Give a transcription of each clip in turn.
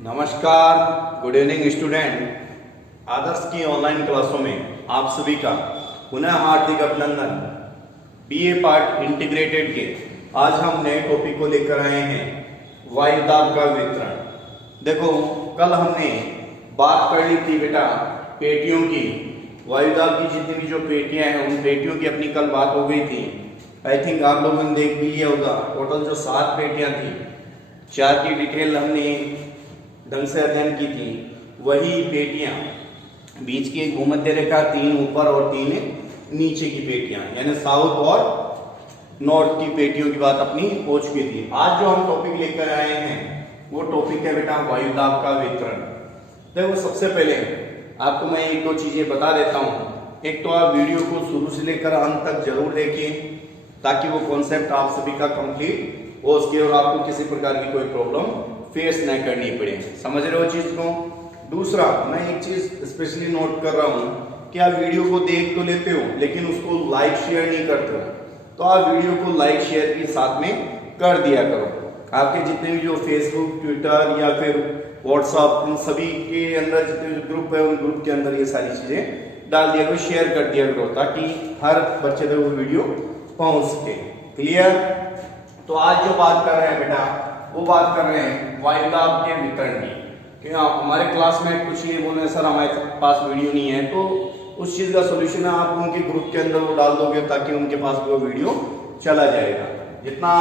नमस्कार, good evening student. आदर्श की online क्लासों में आप सभी का पुनः हार्दिक अभिनंदन। बीए पार्ट इंटीग्रेटेड के आज हम नए टॉपिक को लेकर आए हैं, वायुदाब का वितरण। देखो, कल हमने बात कर ली थी बेटा पेटियों की। वायुदाब की जितनी भी जो पेटियां हैं उन पेटियों की अपनी कल बात हो गई थी। आई थिंक आप लोगों ने देख भी लिया होगा। टोटल जो 7 पेटियां थी, 4 की डिटेल हमने ढंग से अध्ययन की थी। वही पेटियां बीच की एक भूमध्य रेखा, 3 ऊपर और 3 नीचे की पेटियां, यानी साउथ और नॉर्थ की पेटियों की बात अपनी हो चुकी थी। आज जो हम टॉपिक लेकर आए हैं वो टॉपिक है बेटा वायुदाब का वितरण। देखो, सबसे पहले आपको मैं 1-2 चीजें बता देता हूँ। एक तो आप वीडियो को शुरू से लेकर अंत तक जरूर देखिए ताकि वो कॉन्सेप्ट आप सभी का कंप्लीट हो सके और आपको किसी प्रकार की कोई प्रॉब्लम फेस नहीं करनी पड़े। समझ रहे हो चीज को? दूसरा, मैं एक चीज स्पेशली नोट कर रहा हूँ कि आप वीडियो को देख तो लेते हो लेकिन उसको लाइक शेयर नहीं करते हो, तो आप वीडियो को लाइक शेयर के साथ में कर दिया करो। आपके जितने भी जो फेसबुक, ट्विटर या फिर व्हाट्सएप, इन सभी के अंदर जितने जो ग्रुप है उन ग्रुप के अंदर ये सारी चीजें डाल दिया करो, शेयर कर दिया करो ताकि हर बच्चे तक वो वीडियो पहुंच सके। क्लियर? तो आज जो बात कर रहे हैं बेटा वो बात कर रहे हैं वायुदाब के वितरण की। कि हमारे क्लास में कुछ ये बोल रहे हैं सर हमारे पास वीडियो नहीं है, तो उस चीज का सोल्यूशन है आप उनके ग्रुप के अंदर वो डाल दोगे ताकि उनके पास वो वीडियो चला जाएगा। जितना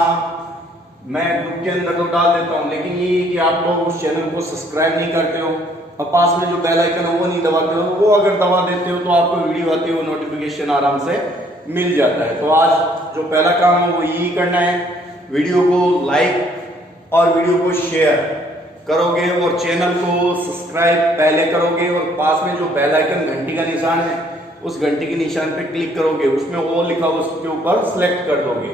मैं ग्रुप के अंदर तो डाल देता हूँ, लेकिन ये कि आप लोग उस चैनल को सब्सक्राइब नहीं करते हो और पास में जो बेल आइकन है वो नहीं दबाते हो। वो अगर दबा देते हो तो आपको वीडियो आती है, वो नोटिफिकेशन आराम से मिल जाता है। तो आज जो पहला काम है वो यही करना है, वीडियो को लाइक और वीडियो को शेयर करोगे और चैनल को सब्सक्राइब पहले करोगे और पास में जो बेल आइकन घंटी का निशान है उस घंटी के निशान पे क्लिक करोगे, उसमें वो लिखा उसके ऊपर सेलेक्ट कर दोगे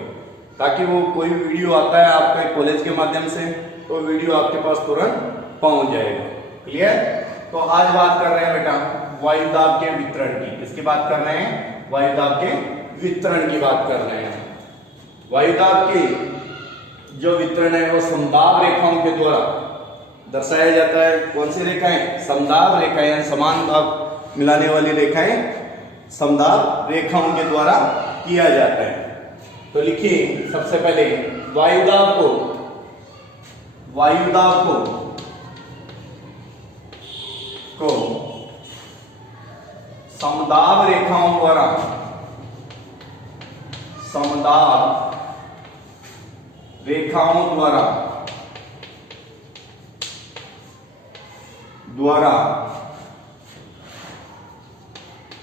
ताकि वो कोई वीडियो आता है आपके कॉलेज के माध्यम से तो वीडियो आपके पास तुरंत पहुंच जाएगा। क्लियर? तो आज बात कर रहे हैं बेटा वायुदाब के वितरण की। किसकी बात कर रहे हैं? वायुदाब के वितरण की बात कर रहे हैं। वायुदाब के जो वितरण है वो समदाब रेखाओं के द्वारा दर्शाया जाता है। कौन सी रेखाएं? समदाब रेखाएं, समान दाब मिलाने वाली रेखाएं समदाब रेखाओं के द्वारा किया जाता है। तो लिखिए सबसे पहले वायुदाब को समदाब रेखाओं द्वारा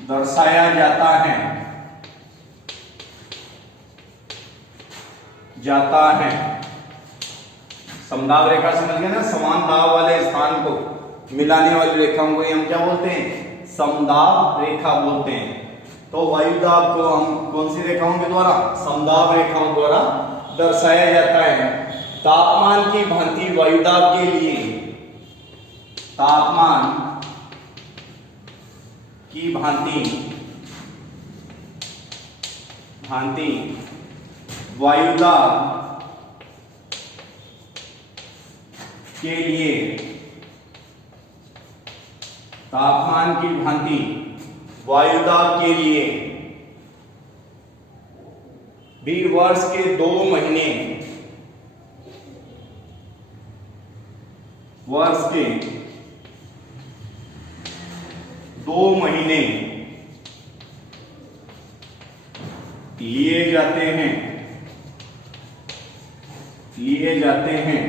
दर्शाया जाता है। समदाब रेखा समझ गए ना? समान दाब वाले स्थान को मिलाने वाली रेखाओं को हम क्या बोलते हैं? समदाब रेखा बोलते हैं। तो वायुदाब को हम कौन सी रेखाओं के द्वारा? समदाब रेखाओं द्वारा दर्शाया जाता है। तापमान की भांति वायुदाब के लिए वायुदाब के लिए तापमान की भांति वायुदाब के लिए भी वर्ष के 2 महीने लिए जाते हैं।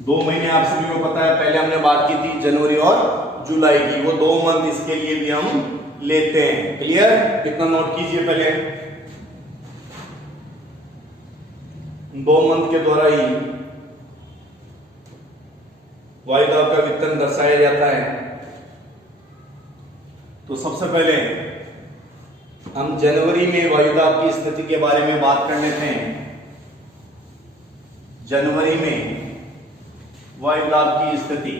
2 महीने आप सभी को पता है, पहले हमने बात की थी जनवरी और जुलाई की, वो 2 मंथ इसके लिए भी हम लेते हैं। क्लियर? कितना नोट कीजिए पहले, 2 मंथ के द्वारा ही वायुदाब का वितरण दर्शाया जाता है। तो सबसे पहले हम जनवरी में वायुदाब की स्थिति के बारे में बात कर लेते हैं। जनवरी में वायुदाब की स्थिति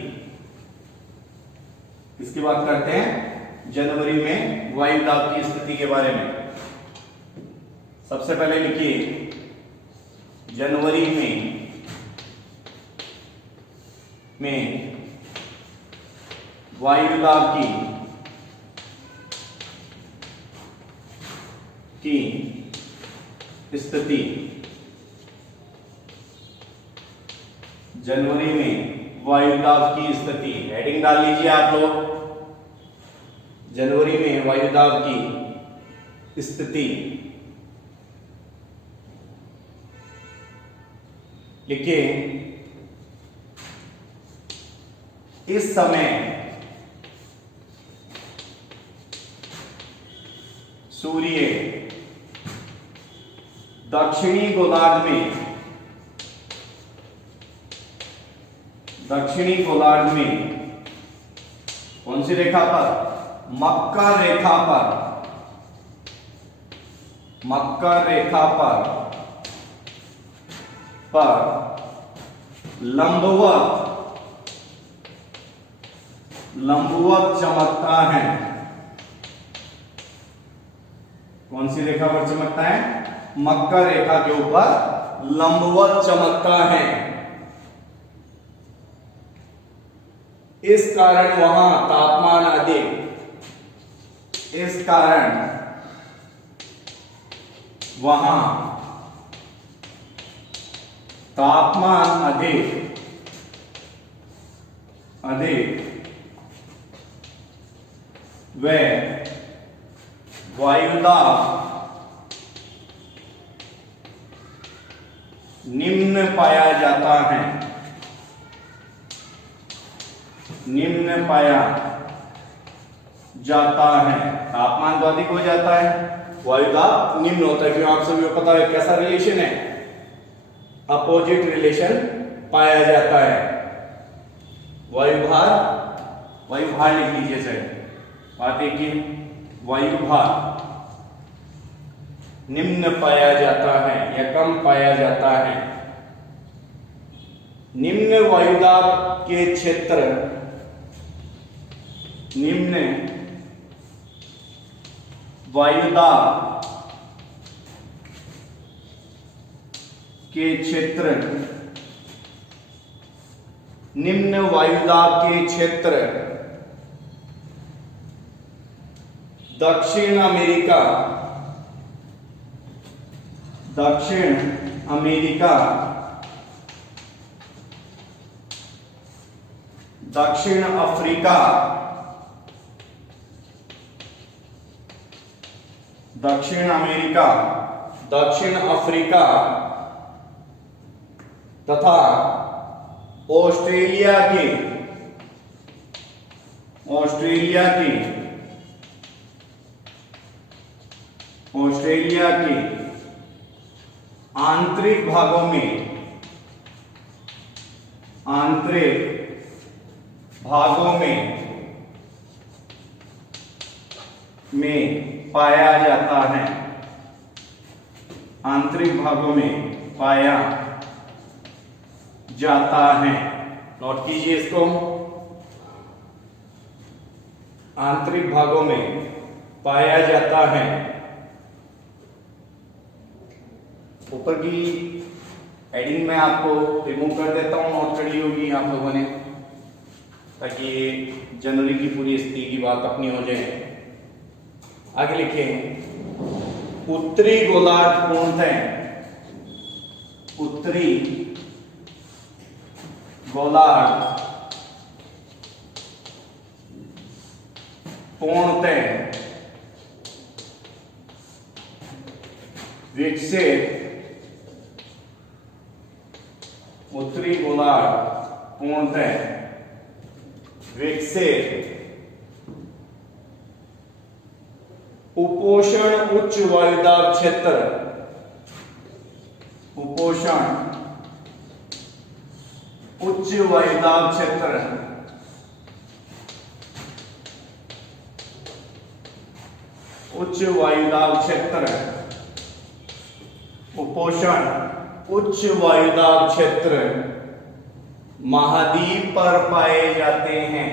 किसकी बात करते हैं? जनवरी में वायुदाब की स्थिति के बारे में। सबसे पहले लिखिए जनवरी में में वायुदाब की स्थिति जनवरी में वायुदाब की स्थिति, हेडिंग डाल लीजिए आप लोग, जनवरी में वायुदाब की स्थिति लिखिए। इस समय सूर्य दक्षिणी गोलार्ध में कौन सी रेखा पर? मकर रेखा पर लंबवत चमकता है। कौन सी रेखा पर चमकता है? मकर रेखा के ऊपर लंबवत चमकता है। इस कारण वहां तापमान अधिक, व वायुदाब निम्न पाया जाता है। तापमान तो अधिक हो जाता है, वायुदाब निम्न होता है। क्यों? आप सभी को पता है कैसा रिलेशन है, अपोजिट रिलेशन पाया जाता है। वायुभार लिख लीजिए सर, बात एक ही, वायुभार निम्न पाया जाता है या कम पाया जाता है। निम्न वायुदाब के क्षेत्र, निम्न वायुदाब के क्षेत्र, निम्न वायुदाब के क्षेत्र दक्षिण अमेरिका दक्षिण अफ्रीका, दक्षिण अमेरिका, दक्षिण अफ्रीका तथा ऑस्ट्रेलिया के आंतरिक भागों में पाया जाता है। आंतरिक भागों में पाया जाता है। नोट कीजिए इसको, आंतरिक भागों में पाया जाता है। ऊपर की हेडिंग में आपको रिमूव कर देता हूं, नोट करी होगी आप लोगों ने, ताकि जनवरी की पूरी स्थिति की बात अपनी हो जाए। आगे लिखिए, उत्तरी गोलार्ध पूर्णतः, उत्तरी गोलार्ध पूर्णतः विकसित, उत्तरी गोलार्ध पूर्णतः विकसित उपोषण उच्च वायुदाब क्षेत्र, उपोषण उच्च वायुदाब क्षेत्र उच्च वायुदाब क्षेत्र, उपोषण उच्च वायुदाब क्षेत्र महाद्वीप पर पाए जाते हैं।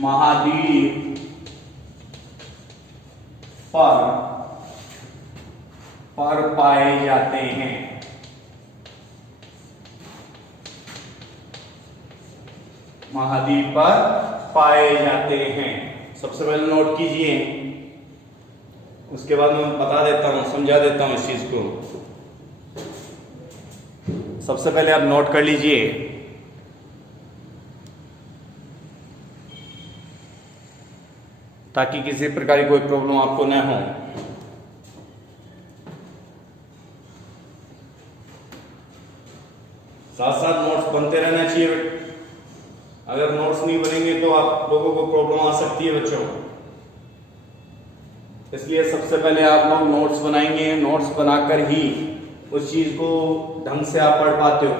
महाद्वीप पर पाए जाते हैं। महाद्वीप पर पाए जाते हैं। सबसे पहले नोट कीजिए, उसके बाद मैं बता देता हूं, समझा देता हूं इस चीज को। सबसे पहले आप नोट कर लीजिए, ताकि किसी प्रकार की कोई प्रॉब्लम आपको न हो। साथ साथ नोट्स बनते रहना चाहिए। अगर नोट्स नहीं बनेंगे तो आप लोगों को प्रॉब्लम आ सकती है बच्चों। इसलिए सबसे पहले आप लोग नोट्स बनाएंगे, नोट्स बनाकर ही उस चीज को ढंग से आप पढ़ पाते हो।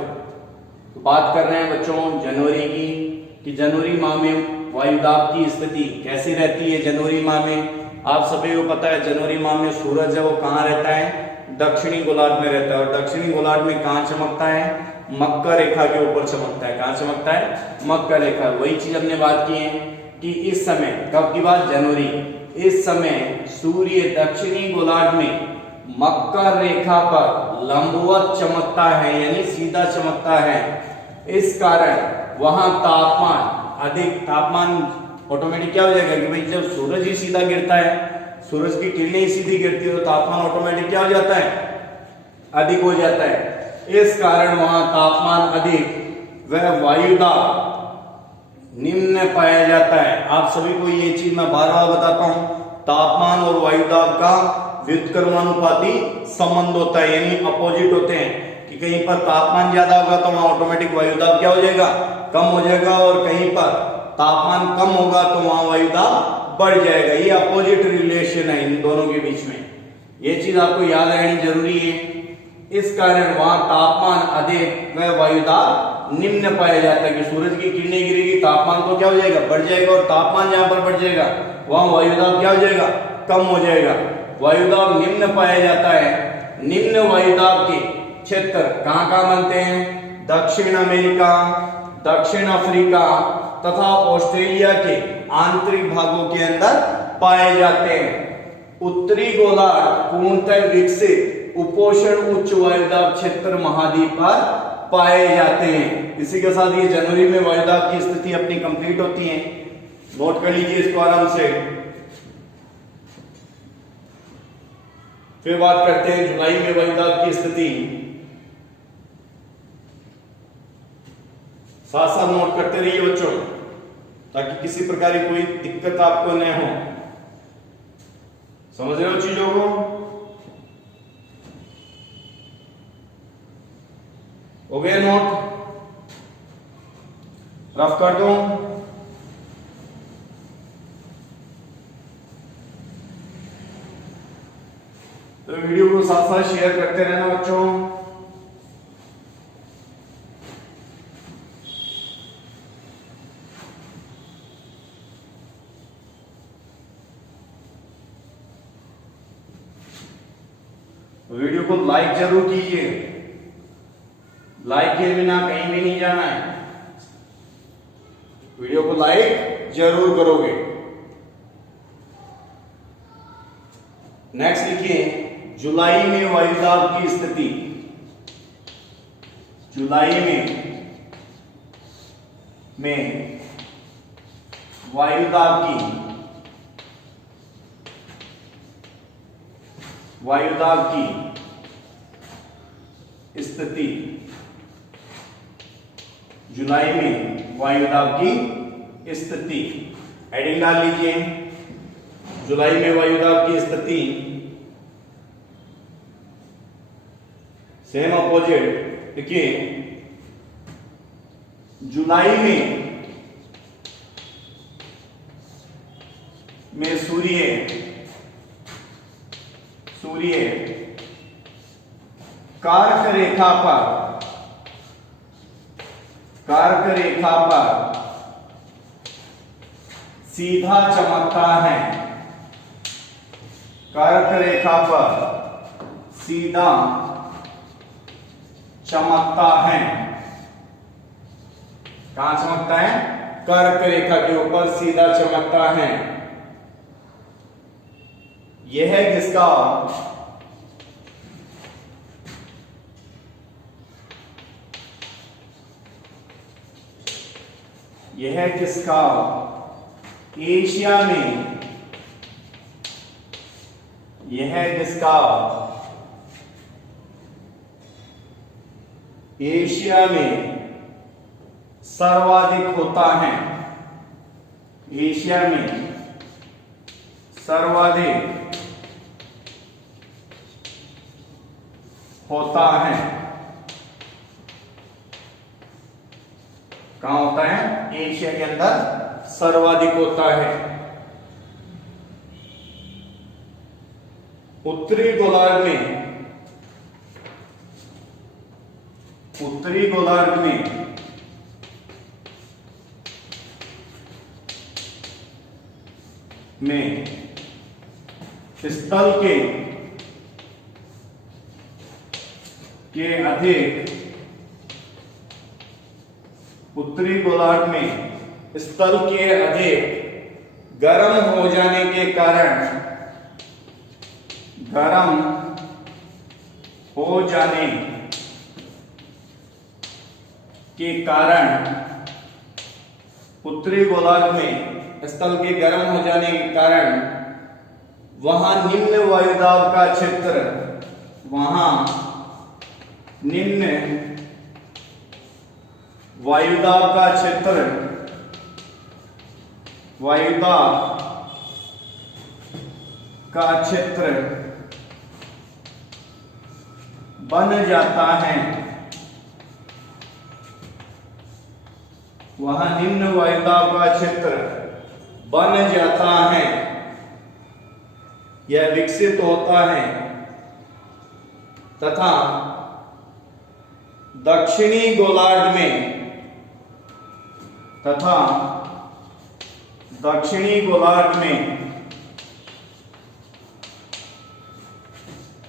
तो बात कर रहे हैं बच्चों जनवरी की, कि जनवरी माह में वायुदाब की स्थिति कैसी रहती है। जनवरी माह में आप सभी को पता है, जनवरी माह में सूरज है वो कहाँ रहता है, दक्षिणी गोलार्ध में रहता है। और दक्षिणी गोलार्ध में कहाँ चमकता है, मकर रेखा के ऊपर चमकता है। कहाँ चमकता है, मकर रेखा। वही चीज हमने बात की है कि इस समय, कब की बात, जनवरी, इस समय सूर्य दक्षिणी गोलार्ध में मकर रेखा पर लंबवत चमकता है, यानी सीधा चमकता है। इस कारण वहां तापमान अधिक, तापमान ऑटोमेटिक क्या हो जाएगा कि भाई जब सूरज ही सीधा गिरता है, सूरज की किरणें ही सीधी गिरती है, तो तापमान ऑटोमेटिक क्या हो जाता है, अधिक हो जाता है। इस कारण वहां तापमान अधिक व वायुदाब निम्न पाया जाता है। आप सभी को ये चीज मैं बार बार बताता हूं, तापमान और वायुदाब का व्युत्क्रमानुपाती संबंध होता है, यानी अपोजिट होते हैं। कि कहीं पर तापमान ज्यादा होगा तो वहां ऑटोमेटिक वायुदाब क्या हो जाएगा, कम हो जाएगा, और कहीं पर तापमान कम होगा तो वहां वायुदाब बढ़ जाएगा। ये अपोजिट रिलेशन है इन दोनों के बीच में, ये चीज आपको याद रहनी जरूरी है। इस कारण वहां तापमान अधिक व वायुदाब निम्न पाया जाता है। कि सूरज की किरणें गिरेगी, तापमान तो क्या हो जाएगा, बढ़ जाएगा, और तापमान जहां पर बढ़ जाएगा वहां वायुदाब क्या हो जाएगा, कम हो जाएगा। वायुदाब निम्न पाया जाता है। निम्न वायुदाब के क्षेत्र कहां कहां बनते हैं, दक्षिण अमेरिका, दक्षिण अफ्रीका तथा ऑस्ट्रेलिया के आंतरिक भागों के अंदर पाए जाते हैं। उत्तरी गोलार्ध पूर्णतः विकसित उपोष्ण उच्च वायुदाब क्षेत्र महाद्वीप पर पाए जाते हैं। इसी के साथ ये जनवरी में वायुदाब की स्थिति अपनी कंप्लीट होती है। नोट कर लीजिए इसको आराम से। फिर बात करते हैं जुलाई में वायुदाब की स्थिति। साथ साथ नोट करते रहिए बच्चों, ताकि किसी प्रकार की कोई दिक्कत आपको न हो। समझ रहे हो चीजों को? हो गए नोट? रफ कर दो। तो वीडियो को साथ साथ शेयर करते रहना बच्चों। वीडियो को लाइक जरूर कीजिए, लाइक किए बिना कहीं भी नहीं जाना है। वीडियो को लाइक जरूर करोगे। नेक्स्ट लिखिए, जुलाई में वायुदाब की स्थिति। जुलाई में वायुदाब की स्थिति। जुलाई में वायुदाब की स्थिति, हेडिंग डाल लीजिए, जुलाई में वायुदाब की स्थिति। सेम अपोजिट देखिए, जुलाई में सूर्य कर्क रेखा पर सीधा चमकता है। कर्क रेखा पर सीधा चमकता है। कहां चमकता है, कर्क रेखा के ऊपर सीधा चमकता है। यह किसका, यह किसका एशिया में, यह किसका एशिया में सर्वाधिक होता है, एशिया में सर्वाधिक होता है। कहां होता है? एशिया के अंदर सर्वाधिक होता है। उत्तरी गोलार्ध में, उत्तरी गोलार्ध में स्थल के अधिक, उत्तरी गोलार्ध में स्थल के अधिक गर्म हो जाने के कारण, गर्म हो जाने के कारण, उत्तरी गोलार्ध में स्थल के गर्म हो जाने के कारण वहां निम्न वायुदाब का क्षेत्र, वहां निम्न वायुदाब का क्षेत्र, वायुदाब का क्षेत्र बन जाता है, वहां निम्न वायुदाब का क्षेत्र बन जाता है, यह विकसित होता है तथा दक्षिणी गोलार्ध में, तथा दक्षिणी गोलार्ध में,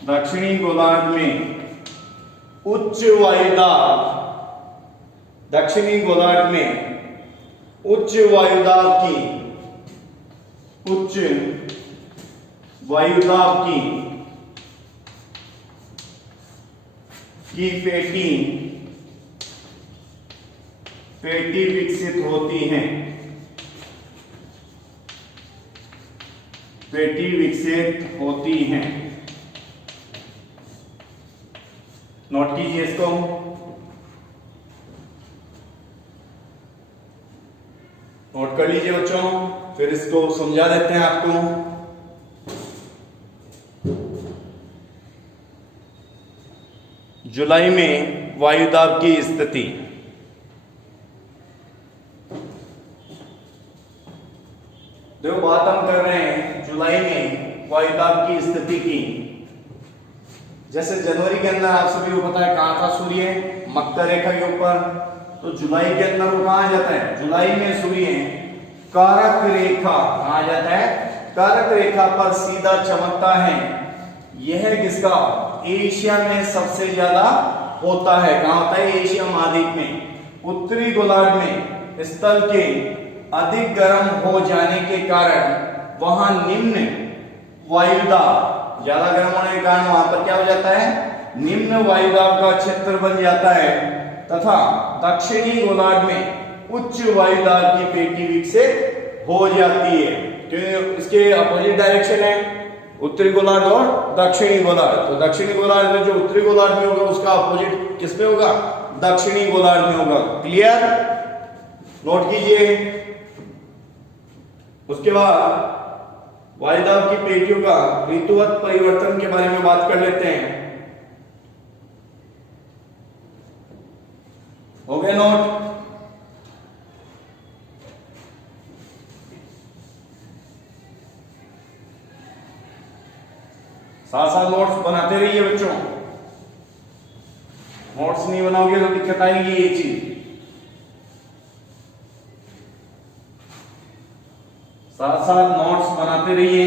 दक्षिणी गोलार्ध में उच्च वायुदाब, दक्षिणी गोलार्ध में उच्च वायुदाब की, उच्च वायुदाब की पेटी विकसित होती हैं, पेटी विकसित होती हैं। नोट कीजिए इसको। नोट कर लीजिए बच्चों, फिर इसको समझा देते हैं आपको। जुलाई में वायुदाब की स्थिति, देखो बात हम कर रहे हैं जुलाई में वायुदाब की स्थिति की। जैसे जनवरी के अंदर आप सभी को पता है कहां था सूर्य, मकर रेखा के ऊपर, तो जुलाई के अंदर वो कहां जाता है? जुलाई में सूर्य कारक रेखा, कहां जाता है? कारक रेखा पर सीधा चमकता है। यह किसका? एशिया में सबसे ज्यादा होता है। कहां होता है? एशिया महाद्वीप में। उत्तरी गोलार्ध में स्थल के अधिक गर्म हो जाने के कारण वहां निम्न वायुदाब, ज्यादा गर्म होने के कारण वहां पर क्या हो जाता है? निम्न वायुदाब का क्षेत्र बन जाता है तथा दक्षिणी गोलार्ध में उच्च वायुदाब की पेटी विकसित हो जाती है। तो इसके अपोजिट डायरेक्शन है उत्तरी गोलार्ध और दक्षिणी गोलार्ध। तो दक्षिणी गोलार्ध में जो उत्तरी गोलार्ध में होगा उसका अपोजिट किसमें होगा? दक्षिणी गोलार्ध में होगा। क्लियर? नोट कीजिए। उसके बाद वायुदाब की पेटियों का ऋतुवत परिवर्तन के बारे में बात कर लेते हैं। हो गए नोट? साथ साथ नोट्स बनाते रहिए बच्चों। नोट्स नहीं बनाओगे तो दिक्कत आएगी ये चीज। साथ साथ नोट्स बनाते रहिए।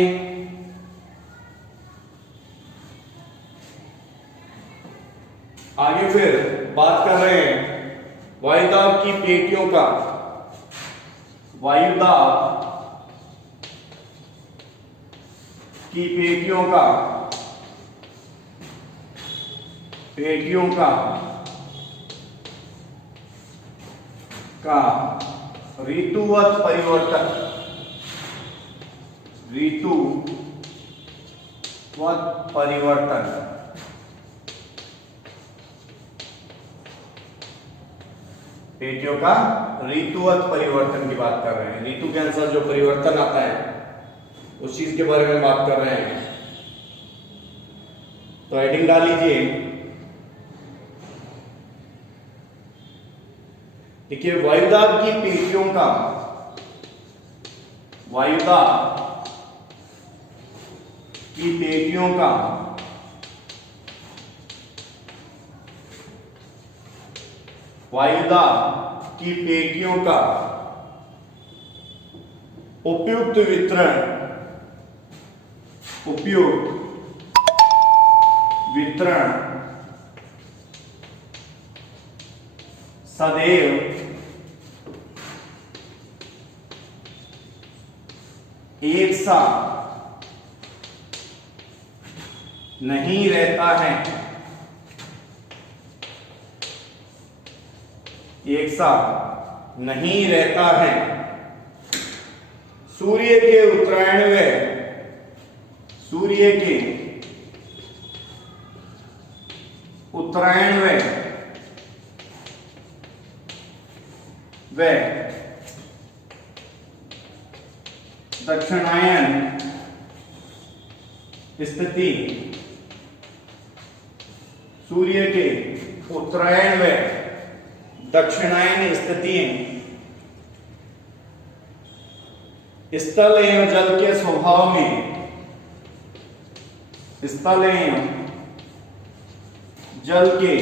आगे फिर बात कर रहे हैं वायुदाब की पेटियों का। वायुदाब की पेटियों का ऋतुवत परिवर्तन, ऋतुवत परिवर्तन। पेटियों का ऋतुवत परिवर्तन की बात कर रहे हैं। ऋतु के अनुसार जो परिवर्तन आता है उस चीज के बारे में बात कर रहे हैं। तो हेडिंग डाल लीजिए। देखिए, वायुदाब की पेटियों का, वायुदाब की पेटियों का वायुदाब की पेटियों का उपयुक्त वितरण, सदैव एक सा नहीं रहता है, एक सा नहीं रहता है। सूर्य के उत्तरायण व दक्षिणायन स्थिति, सूर्य के उत्तरायण व दक्षिणायन स्थितियां स्थल एवं जल के स्वभाव में, स्थल एवं जल के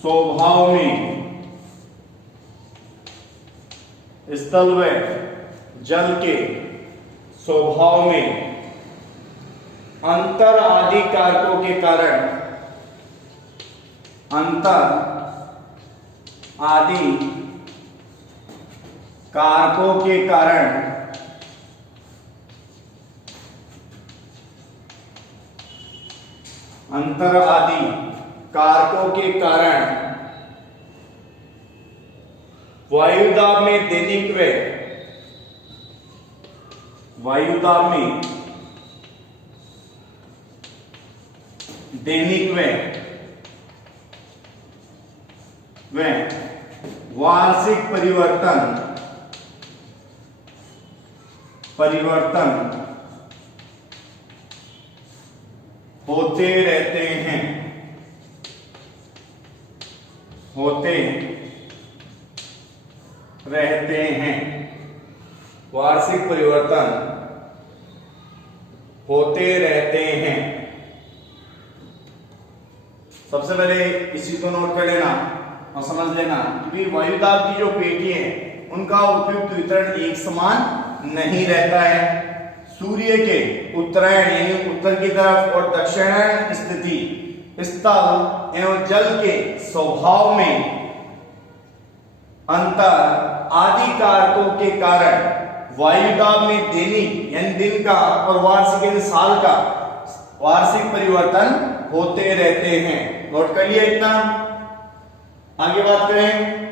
स्वभाव में, स्थल व जल के स्वभाव में अंतर आदि कारकों के कारण, अंतर आदि कारकों के कारण अंतर आदि कारकों के कारण वायुदाब में दैनिक व वायुदाब में दैनिक व वार्षिक परिवर्तन होते रहते हैं, वार्षिक परिवर्तन होते रहते हैं। सबसे पहले इस चीज को नोट कर लेना और समझ लेना कि वायुदाब की जो पेटी है उनका उपयुक्त वितरण एक समान नहीं रहता है। सूर्य के उत्तरायण यानी उत्तर की तरफ और दक्षिणायन स्थिति, स्थल एवं जल के स्वभाव में अंतर आदि कारकों के कारण वायुदाब में दैनिक यानी दिन का और वार्षिक यानी साल का वार्षिक परिवर्तन होते रहते हैं। नोट कर लिया इतना। आगे बात करें,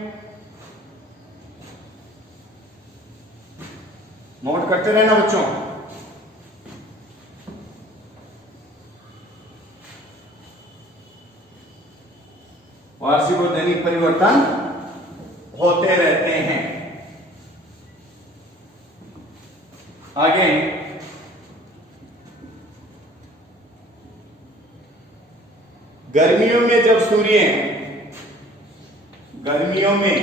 नोट करते रहना बच्चों। वार्षिक और दैनिक परिवर्तन होते रहते हैं। आगे गर्मियों में जब सूर्य गर्मियों में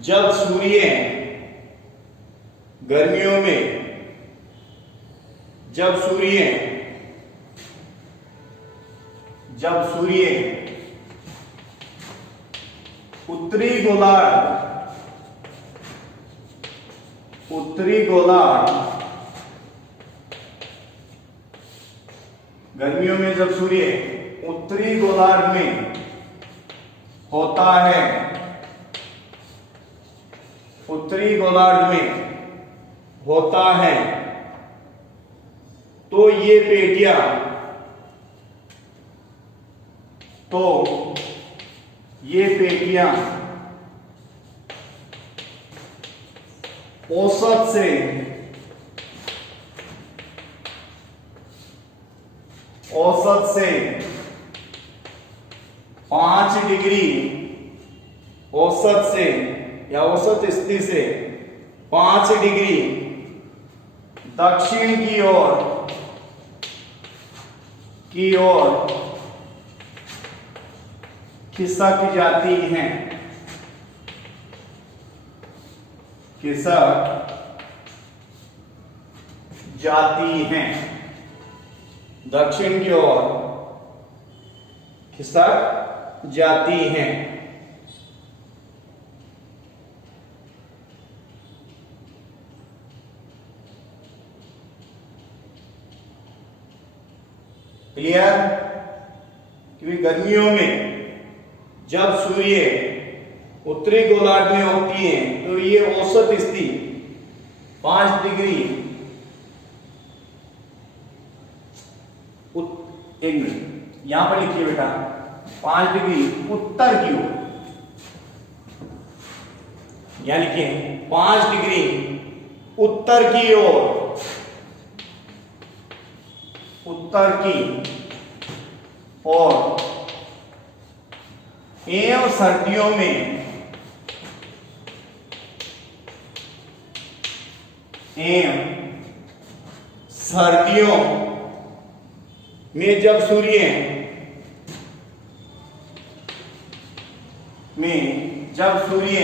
जब सूर्य गर्मियों में जब सूर्य उत्तरी गोलार्ध गर्मियों में जब सूर्य उत्तरी गोलार्ध में होता है, उत्तरी गोलार्ध में होता है तो ये पेटियां तो ये पेटियां औसत से 5 डिग्री औसत से या औसत स्थिति से 5 डिग्री दक्षिण की ओर खिसक जाती हैं, दक्षिण की ओर खिसक जाती हैं। क्लियर? क्योंकि गर्मियों में जब सूर्य उत्तरी गोलार्ध में होती है तो ये औसत स्थिति 5 डिग्री, एक मिनट यहां पर लिखिए बेटा, 5 डिग्री उत्तर की ओर, यहां लिखिए 5 डिग्री उत्तर की ओर एवं सर्दियों में जब सूर्य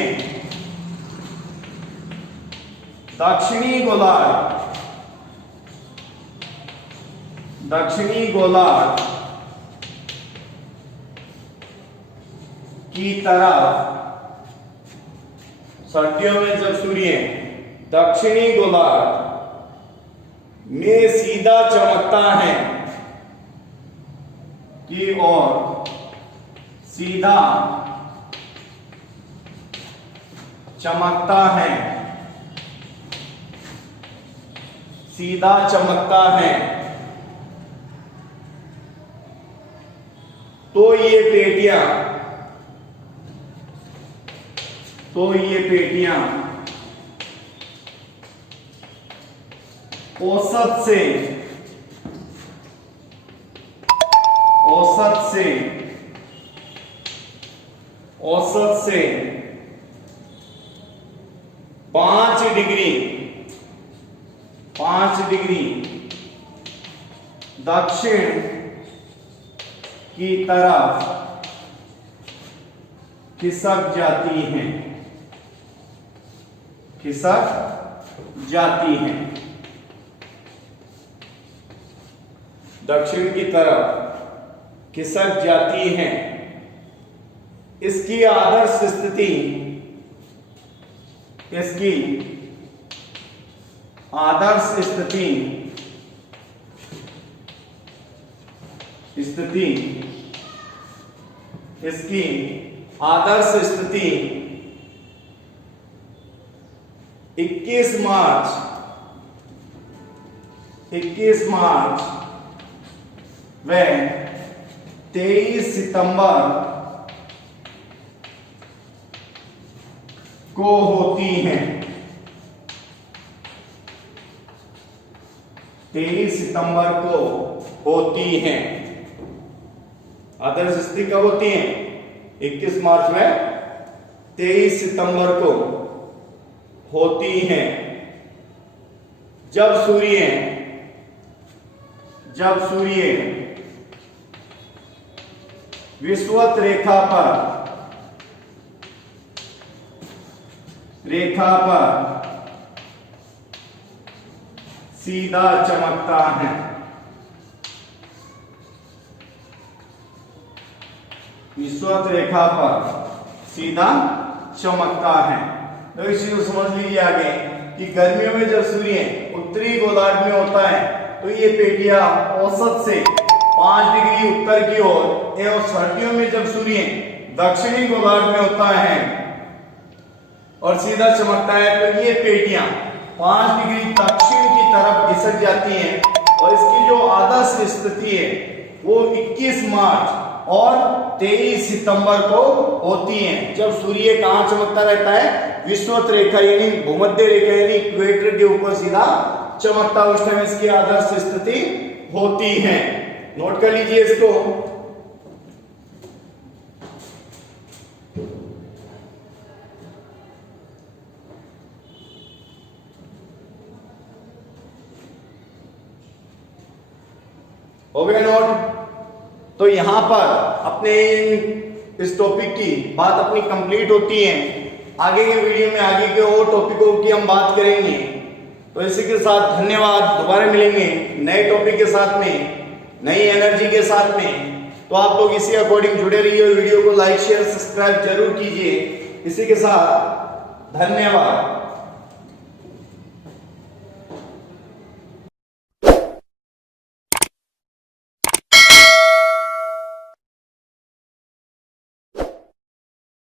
दक्षिणी गोलार्ध की तरफ, सर्दियों में जब सूर्य दक्षिणी गोलार्ध में सीधा चमकता है की ओर सीधा चमकता है, तो ये पेटियां औसत से 5 डिग्री दक्षिण की तरफ खिसक जाती हैं, दक्षिण की तरफ खिसक जाती हैं। इसकी आदर्श स्थिति इसकी आदर्श स्थिति 21 मार्च व 23 सितंबर को होती हैं। 23 सितंबर को होती हैं। आदर्श स्थिति कब होती है? 21 मार्च में 23 सितंबर को होती हैं। जब सूर्य विषुवत रेखा पर सीधा चमकता है। विषुवत रेखा पर सीधा चमकता है। तो इस चीज को समझ लीजिए आगे कि गर्मियों में जब सूर्य उत्तरी गोलार्ध में होता है तो ये पेटियां औसत से 5 डिग्री उत्तर की ओर एवं सर्दियों में जब सूर्य दक्षिणी गोलार्ध में होता है और सीधा चमकता है तो ये पेटियां 5 डिग्री दक्षिण की तरफ खिसक जाती हैं और इसकी जो आदर्श स्थिति है वो 21 मार्च और 23 सितंबर को होती हैं। जब सूर्य कहां चमकता रहता है? विषुवत रेखा यानी भूमध्य रेखा यानी इक्वेटर के ऊपर सीधा चमकता, उस टाइम इसकी आदर्श स्थिति होती है। नोट कर लीजिए इसको। हो गया नोट? तो यहां पर अपने इस टॉपिक की बात अपनी कंप्लीट होती है। आगे के वीडियो में आगे के और टॉपिकों की हम बात करेंगे। तो इसी के साथ धन्यवाद। दोबारा मिलेंगे नए टॉपिक के साथ में, नई एनर्जी के साथ में। तो आप लोग इसी अकॉर्डिंग जुड़े रहिए और वीडियो को लाइक शेयर सब्सक्राइब जरूर कीजिए। इसी के साथ धन्यवाद।